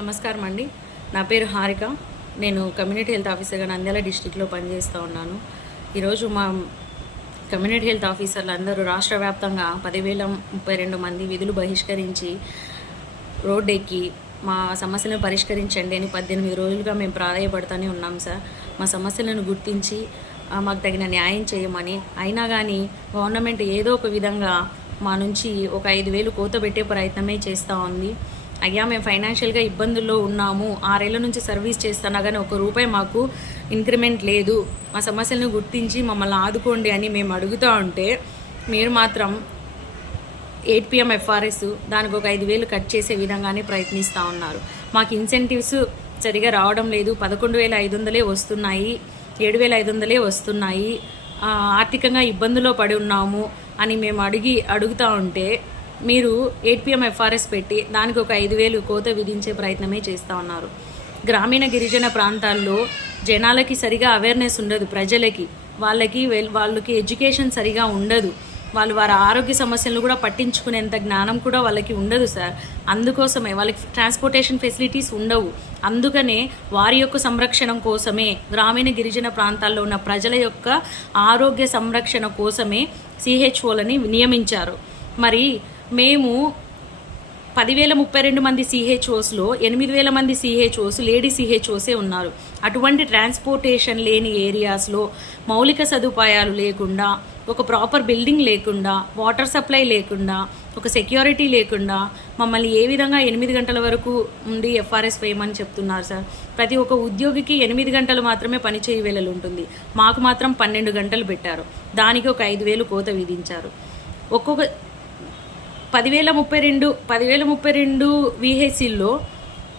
నమస్కారం అండి. నా పేరు హారిక. నేను కమ్యూనిటీ హెల్త్ ఆఫీసర్గా నంద్యాల డిస్ట్రిక్ట్లో పనిచేస్తూ ఉన్నాను. ఈరోజు మా కమ్యూనిటీ హెల్త్ ఆఫీసర్లు అందరూ రాష్ట్ర వ్యాప్తంగా 10,032 మంది విధులు బహిష్కరించి రోడ్డెక్కి మా సమస్యలను పరిష్కరించండి అని 18 రోజులుగా మేము ప్రాధాయపడుతూనే ఉన్నాం సార్. మా సమస్యలను గుర్తించి మాకు తగిన న్యాయం చేయమని. అయినా కానీ గవర్నమెంట్ ఏదో ఒక విధంగా మా నుంచి ఒక 5,000 కోత పెట్టే ప్రయత్నమే చేస్తూ ఉంది. అయ్యా, మేము ఫైనాన్షియల్గా ఇబ్బందుల్లో ఉన్నాము, 6 ఏళ్ల నుంచి సర్వీస్ చేస్తున్నా కానీ ₹1 మాకు ఇంక్రిమెంట్ లేదు, మా సమస్యలను గుర్తించి మమ్మల్ని ఆదుకోండి అని మేము అడుగుతూ ఉంటే మీరు మాత్రం 8 PM FRS దానికి ఒక 5,000 కట్ చేసే విధంగానే ప్రయత్నిస్తూ ఉన్నారు. మాకు ఇన్సెంటివ్స్ సరిగా రావడం లేదు. 11,500 వస్తున్నాయి, 7,500 వస్తున్నాయి. ఆర్థికంగా ఇబ్బందులో పడి ఉన్నాము అని మేము అడుగుతూ ఉంటే మీరు 8 PM FRS పెట్టి దానికి ఒక 5,000 కోత విధించే ప్రయత్నమే చేస్తూ ఉన్నారు. గ్రామీణ గిరిజన ప్రాంతాల్లో జనాలకి సరిగా అవేర్నెస్ ఉండదు. ప్రజలకి వాళ్ళకి ఎడ్యుకేషన్ సరిగా ఉండదు. వారి ఆరోగ్య సమస్యలను కూడా పట్టించుకునేంత జ్ఞానం కూడా వాళ్ళకి ఉండదు సార్. అందుకోసమే వాళ్ళకి ట్రాన్స్పోర్టేషన్ ఫెసిలిటీస్ ఉండవు. అందుకనే వారి యొక్క సంరక్షణ కోసమే, గ్రామీణ గిరిజన ప్రాంతాల్లో ఉన్న ప్రజల యొక్క ఆరోగ్య సంరక్షణ కోసమే CHOలని నియమించారు. మరి మేము 10,032 మంది CHOస్లో 8,000 మంది CHOస్ లేడీ CHOసే ఉన్నారు. అటువంటి ట్రాన్స్పోర్టేషన్ లేని ఏరియాస్లో మౌలిక సదుపాయాలు లేకుండా, ఒక ప్రాపర్ బిల్డింగ్ లేకుండా, వాటర్ సప్లై లేకుండా, ఒక సెక్యూరిటీ లేకుండా మమ్మల్ని ఏ విధంగా 8 గంటల వరకు ఉండి FRS వేయమని చెప్తున్నారు సార్. ప్రతి ఒక్క ఉద్యోగికి 8 గంటలు మాత్రమే పనిచేయ వేళలు ఉంటుంది. మాకు మాత్రం 12 గంటలు పెట్టారు. దానికి ఒక 5,000 కోత విధించారు. ఒక్కొక్క 10,032 VHCల్లో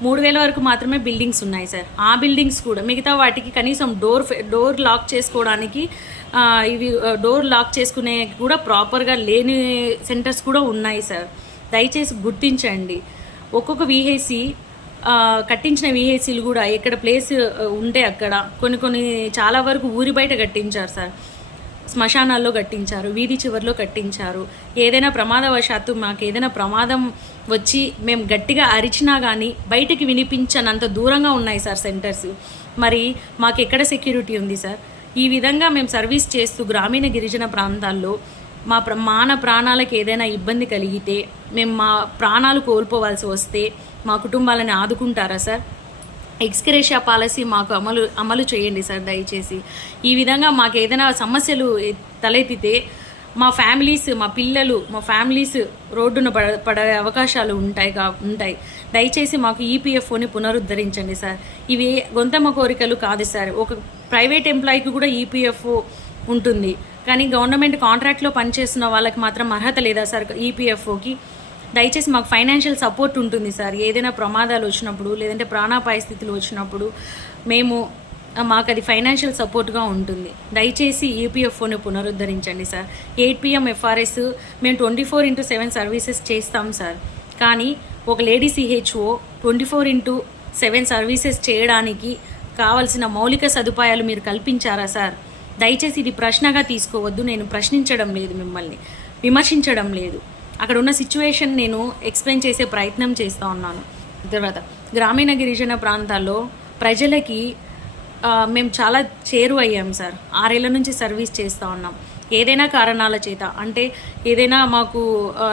3,000 వరకు మాత్రమే బిల్డింగ్స్ ఉన్నాయి సార్. ఆ బిల్డింగ్స్ కూడా మిగతా వాటికి కనీసం డోర్ లాక్ చేసుకోవడానికి డోర్ లాక్ చేసుకునే కూడా ప్రాపర్గా లేని సెంటర్స్ కూడా ఉన్నాయి సార్. దయచేసి గుర్తించండి. ఒక్కొక్క VHC కట్టించిన VHCలు కూడా ఎక్కడ ప్లేస్ ఉంటే అక్కడ కొన్ని చాలా వరకు ఊరి బయట కట్టించారు సార్. శ్మశానాల్లో కట్టించారు, వీధి చివరిలో కట్టించారు. ఏదైనా ప్రమాదవశాత్తు మాకు ఏదైనా ప్రమాదం వచ్చి మేము గట్టిగా అరిచినా కానీ బయటికి వినిపించనంత దూరంగా ఉన్నాయి సార్ సెంటర్స్. మరి మాకు ఎక్కడ సెక్యూరిటీ ఉంది సార్? ఈ విధంగా మేము సర్వీస్ చేస్తూ గ్రామీణ గిరిజన ప్రాంతాల్లో మాన ప్రాణాలకు ఏదైనా ఇబ్బంది కలిగితే, మేము మా ప్రాణాలు కోల్పోవాల్సి వస్తే మా కుటుంబాలను ఆదుకుంటారా సార్? ఎక్స్గ్రేషియా పాలసీ మాకు అమలు చేయండి సార్ దయచేసి. ఈ విధంగా మాకు ఏదైనా సమస్యలు తలెత్తితే మా పిల్లలు మా ఫ్యామిలీస్ రోడ్డున పడే అవకాశాలు ఉంటాయి. దయచేసి మాకు EPFOని పునరుద్ధరించండి సార్. ఇవి గొంతమ్మ కోరికలు కాదు సార్. ఒక ప్రైవేట్ ఎంప్లాయీకి కూడా EPFO ఉంటుంది, కానీ గవర్నమెంట్ కాంట్రాక్ట్లో పనిచేస్తున్న వాళ్ళకి మాత్రం అర్హత లేదా సార్ EPFOకి? దయచేసి మాకు ఫైనాన్షియల్ సపోర్ట్ ఉంటుంది సార్. ఏదైనా ప్రమాదాలు వచ్చినప్పుడు, లేదంటే ప్రాణాపాయ స్థితులు వచ్చినప్పుడు మాకు అది ఫైనాన్షియల్ సపోర్ట్గా ఉంటుంది. దయచేసి EPFOని పునరుద్ధరించండి సార్. 8 PM FRS మేము 24/7 సర్వీసెస్ చేస్తాం సార్. కానీ ఒక లేడీ CHO 24/7 సర్వీసెస్ చేయడానికి కావలసిన మౌలిక సదుపాయాలు మీరు కల్పించారా సార్? దయచేసి ఇది ప్రశ్నగా తీసుకోవద్దు. నేను ప్రశ్నించడం లేదు, మిమ్మల్ని విమర్శించడం లేదు. అక్కడ ఉన్న సిచ్యువేషన్ నేను ఎక్స్ప్లెయిన్ చేసే ప్రయత్నం చేస్తూ ఉన్నాను. తర్వాత గ్రామీణ గిరిజన ప్రాంతాల్లో ప్రజలకి మేము చాలా చేరువయ్యాం సార్. 6 ఏళ్ల నుంచి సర్వీస్ చేస్తూ ఉన్నాం. ఏదైనా కారణాల చేత, అంటే ఏదైనా మాకు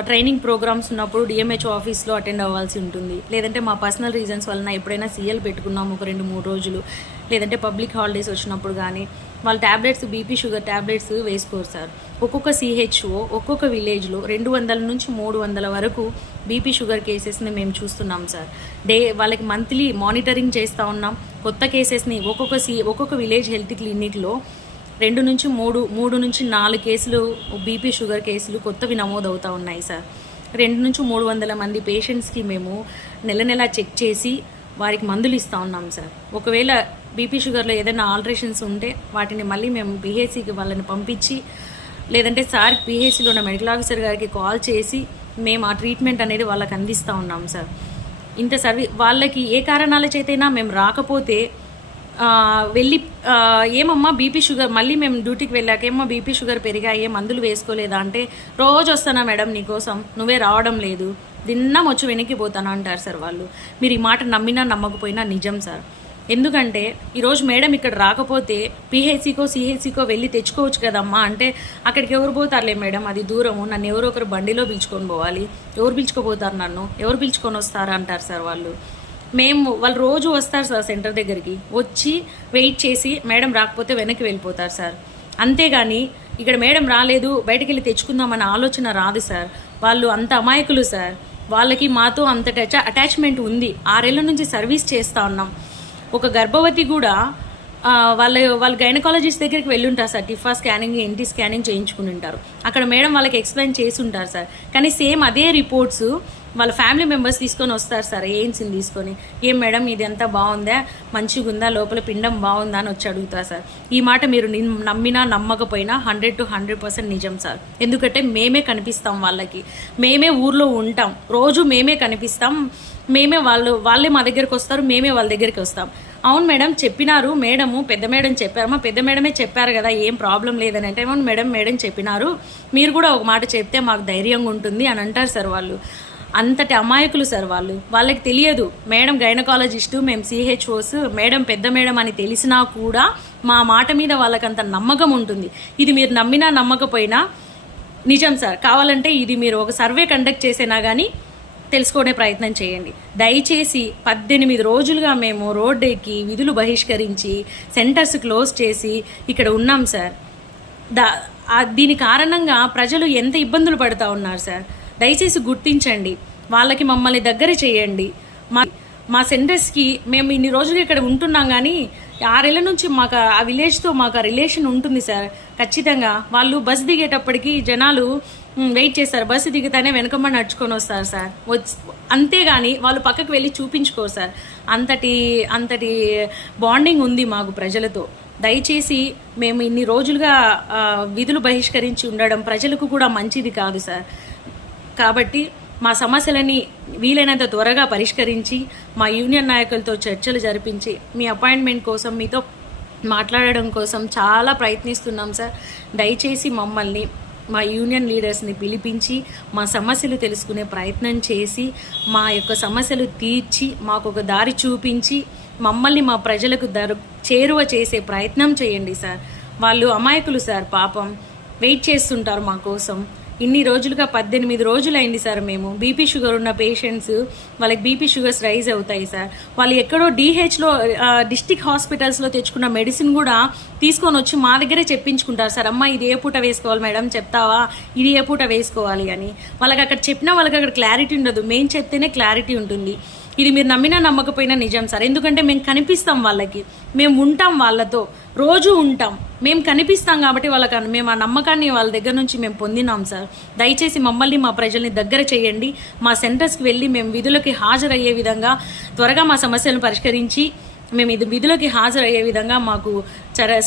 ట్రైనింగ్ ప్రోగ్రామ్స్ ఉన్నప్పుడు DMHO ఆఫీస్లో అటెండ్ అవ్వాల్సి ఉంటుంది, లేదంటే మా పర్సనల్ రీజన్స్ వలన ఎప్పుడైనా CL పెట్టుకున్నాము ఒక 2-3 రోజులు, లేదంటే పబ్లిక్ హాలిడేస్ వచ్చినప్పుడు కానీ వాళ్ళ ట్యాబ్లెట్స్ BP షుగర్ ట్యాబ్లెట్స్ వేసుకోరు సార్. ఒక్కొక్క CHO ఒక్కొక్క విలేజ్లో 200 నుంచి 300 వరకు BP షుగర్ కేసెస్ని మేము చూస్తున్నాం సార్. వాళ్ళకి మంత్లీ మానిటరింగ్ చేస్తూ ఉన్నాం. కొత్త కేసెస్ని ఒక్కొక్క విలేజ్ హెల్త్ క్లినిక్లో 2 నుంచి 4 కేసులు BP షుగర్ కేసులు కొత్తవి నమోదవుతూ ఉన్నాయి సార్. 2 నుంచి 300 మంది పేషెంట్స్కి మేము నెల చెక్ చేసి వారికి మందులు ఇస్తూ ఉన్నాం సార్. ఒకవేళ BP షుగర్లో ఏదైనా ఆల్టరేషన్స్ ఉంటే వాటిని మళ్ళీ మేము PHCకి వాళ్ళని పంపించి, లేదంటే సార్ PHCలో ఉన్న మెడికల్ ఆఫీసర్ గారికి కాల్ చేసి మేము ఆ ట్రీట్మెంట్ అనేది వాళ్ళకి అందిస్తూ ఉన్నాం సార్. ఇంత వాళ్ళకి ఏ కారణాల చేతైనా మేము రాకపోతే వెళ్ళి ఏమమ్మా BP షుగర్, మళ్ళీ మేము డ్యూటీకి వెళ్ళాక ఏమో BP షుగర్ పెరిగాయి, మందులు వేసుకోలేదా అంటే, రోజు వస్తానా మేడం నీకోసం, నువ్వే రావడం లేదు, దిన్నం వచ్చి వెనక్కి పోతాను అంటారు సార్ వాళ్ళు. మీరు ఈ మాట నమ్మినా నమ్మకపోయినా నిజం సార్. ఎందుకంటే ఈరోజు మేడం ఇక్కడ రాకపోతే పిహెచ్సికో సిహెచ్సికో వెళ్ళి తెచ్చుకోవచ్చు కదమ్మా అంటే అక్కడికి ఎవరు పోతారులే మేడం, అది దూరము, నన్ను ఎవరో ఒకరు బండిలో పిలుచుకొని పోవాలి, ఎవరు పిలుచుకోపోతారు, నన్ను ఎవరు పిలుచుకొని వస్తారు అంటారు సార్ వాళ్ళు. వాళ్ళు రోజు వస్తారు సార్ సెంటర్ దగ్గరికి, వచ్చి వెయిట్ చేసి మేడం రాకపోతే వెనక్కి వెళ్ళిపోతారు సార్. అంతేగాని ఇక్కడ మేడం రాలేదు బయటకు వెళ్ళి తెచ్చుకుందామన్న ఆలోచన రాదు సార్. వాళ్ళు అంత అమాయకులు సార్. వాళ్ళకి మాతో అంత అటాచ్మెంట్ ఉంది. 6 ఏళ్ళ నుంచి సర్వీస్ చేస్తూ ఉన్నాం. ఒక గర్భవతి కూడా వాళ్ళు గైనకాలజిస్ట్ దగ్గరికి వెళ్ళుంటారు sir. TIFFA scanning, NT scanning చేయించుకుని ఉంటారు. అక్కడ మేడం వాళ్ళకి ఎక్స్ప్లెయిన్ చేసి ఉంటారు సార్. కానీ సేమ్ అదే రిపోర్ట్స్ వాళ్ళ ఫ్యామిలీ మెంబర్స్ తీసుకొని వస్తారు సార్. ఏఎన్సీని తీసుకొని, ఏం మేడం ఇది ఎంత బాగుందా, మంచిగా ఉందా, లోపల పిండం బాగుందా అని వచ్చి అడుగుతారు సార్. ఈ మాట మీరు నమ్మినా నమ్మకపోయినా 100 to 100% నిజం సార్. ఎందుకంటే మేమే కనిపిస్తాం వాళ్ళకి, మేమే ఊర్లో ఉంటాం, రోజు మేమే కనిపిస్తాం, మేమే వాళ్ళే మా దగ్గరికి వస్తారు, మేమే వాళ్ళ దగ్గరికి వస్తాం. అవును మేడం చెప్పినారు, మేడము పెద్ద మేడం చెప్పారు, మా పెద్ద మేడమే చెప్పారు కదా ఏం ప్రాబ్లం లేదని అంటే, అవును మేడం చెప్పినారు, మీరు కూడా ఒక మాట చెప్తే మాకు ధైర్యంగా ఉంటుంది అని అంటారు సార్ వాళ్ళు. అంతటి అమాయకులు సార్ వాళ్ళు. వాళ్ళకి తెలియదు మేడం గైనకాలజిస్టు, మేము సిహెచ్ఓస్, మేడం పెద్ద మేడం అని తెలిసినా కూడా మా మాట మీద వాళ్ళకంత నమ్మకం ఉంటుంది. ఇది మీరు నమ్మినా నమ్మకపోయినా నిజం సార్. కావాలంటే ఇది మీరు ఒక సర్వే కండక్ట్ చేసినా కానీ తెలుసుకునే ప్రయత్నం చేయండి. దయచేసి 18 రోజులుగా మేము రోడ్డు ఎక్కి విధులు బహిష్కరించి సెంటర్స్ క్లోజ్ చేసి ఇక్కడ ఉన్నాం సార్. దీని కారణంగా ప్రజలు ఎంత ఇబ్బందులు పడుతూ ఉన్నారు సార్. దయచేసి గుర్తించండి, వాళ్ళకి మమ్మల్ని దగ్గర చేయండి. మా సెంటర్స్కి మేము ఇన్ని రోజులు ఇక్కడ ఉంటున్నాం కానీ 6 ఏళ్ళ నుంచి మాకు ఆ విలేజ్తో మాకు ఆ రిలేషన్ ఉంటుంది సార్. ఖచ్చితంగా వాళ్ళు బస్సు దిగేటప్పటికి జనాలు వెయిట్ చేస్తారు, బస్సు దిగుతానే వెనకమ్మ నడుచుకొని వస్తారు సార్. అంతేగాని వాళ్ళు పక్కకు వెళ్ళి చూపించుకోరు సార్. అంతటి బాండింగ్ ఉంది మాకు ప్రజలతో. దయచేసి మేము ఇన్ని రోజులుగా విధులు బహిష్కరించి ఉండడం ప్రజలకు కూడా మంచిది కాదు సార్. కాబట్టి మా సమస్యలని వీలైనంత త్వరగా పరిష్కరించి మా యూనియన్ నాయకులతో చర్చలు జరిపించి మీ అపాయింట్మెంట్ కోసం మీతో మాట్లాడడం కోసం చాలా ప్రయత్నిస్తున్నాం సార్. దయచేసి మమ్మల్ని, మా యూనియన్ లీడర్స్ని పిలిపించి మా సమస్యలు తెలుసుకునే ప్రయత్నం చేసి మా యొక్క సమస్యలు తీర్చి మాకు ఒక దారి చూపించి మమ్మల్ని మా ప్రజలకు చేరువ చేసే ప్రయత్నం చేయండి సార్. వాళ్ళు అమాయకులు సార్, పాపం వెయిట్ చేస్తుంటారు మా కోసం. ఇన్ని రోజులుగా 18 రోజులైంది సార్. మేము బీపీ షుగర్ ఉన్న పేషెంట్స్, వాళ్ళకి బీపీ షుగర్స్ రైజ్ అవుతాయి సార్. వాళ్ళు ఎక్కడో డిహెచ్లో డిస్టిక్ హాస్పిటల్స్లో తెచ్చుకున్న మెడిసిన్ కూడా తీసుకొని వచ్చి మా దగ్గరే చెప్పించుకుంటారు సార్. అమ్మ ఇది ఏ పూట వేసుకోవాలి మేడం చెప్తావా, ఇది ఏ పూట వేసుకోవాలి అని. వాళ్ళకి అక్కడ చెప్పినా వాళ్ళకి అక్కడ క్లారిటీ ఉండదు, మేము చెప్తేనే క్లారిటీ ఉంటుంది. ఇది మీరు నమ్మినా నమ్మకపోయినా నిజం సార్. ఎందుకంటే మేము కనిపిస్తాం వాళ్ళకి, మేము ఉంటాం వాళ్ళతో, రోజు ఉంటాం, మేము కనిపిస్తాం కాబట్టి మేము ఆ నమ్మకాన్ని వాళ్ళ దగ్గర నుంచి మేము పొందినాం సార్. దయచేసి మమ్మల్ని, మా ప్రజల్ని దగ్గర చేయండి. మా సెంటర్స్కి వెళ్ళి మేము విధులకి హాజరయ్యే విధంగా త్వరగా మా సమస్యలను పరిష్కరించి మేము విధులకి హాజరయ్యే విధంగా మాకు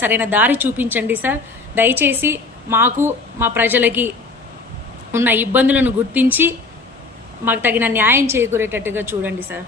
సరైన దారి చూపించండి సార్. దయచేసి మాకు, మా ప్రజలకి ఉన్న ఇబ్బందులను గుర్తించి మాకు తగిన న్యాయం చేకూరేటట్టుగా చూడండి సార్.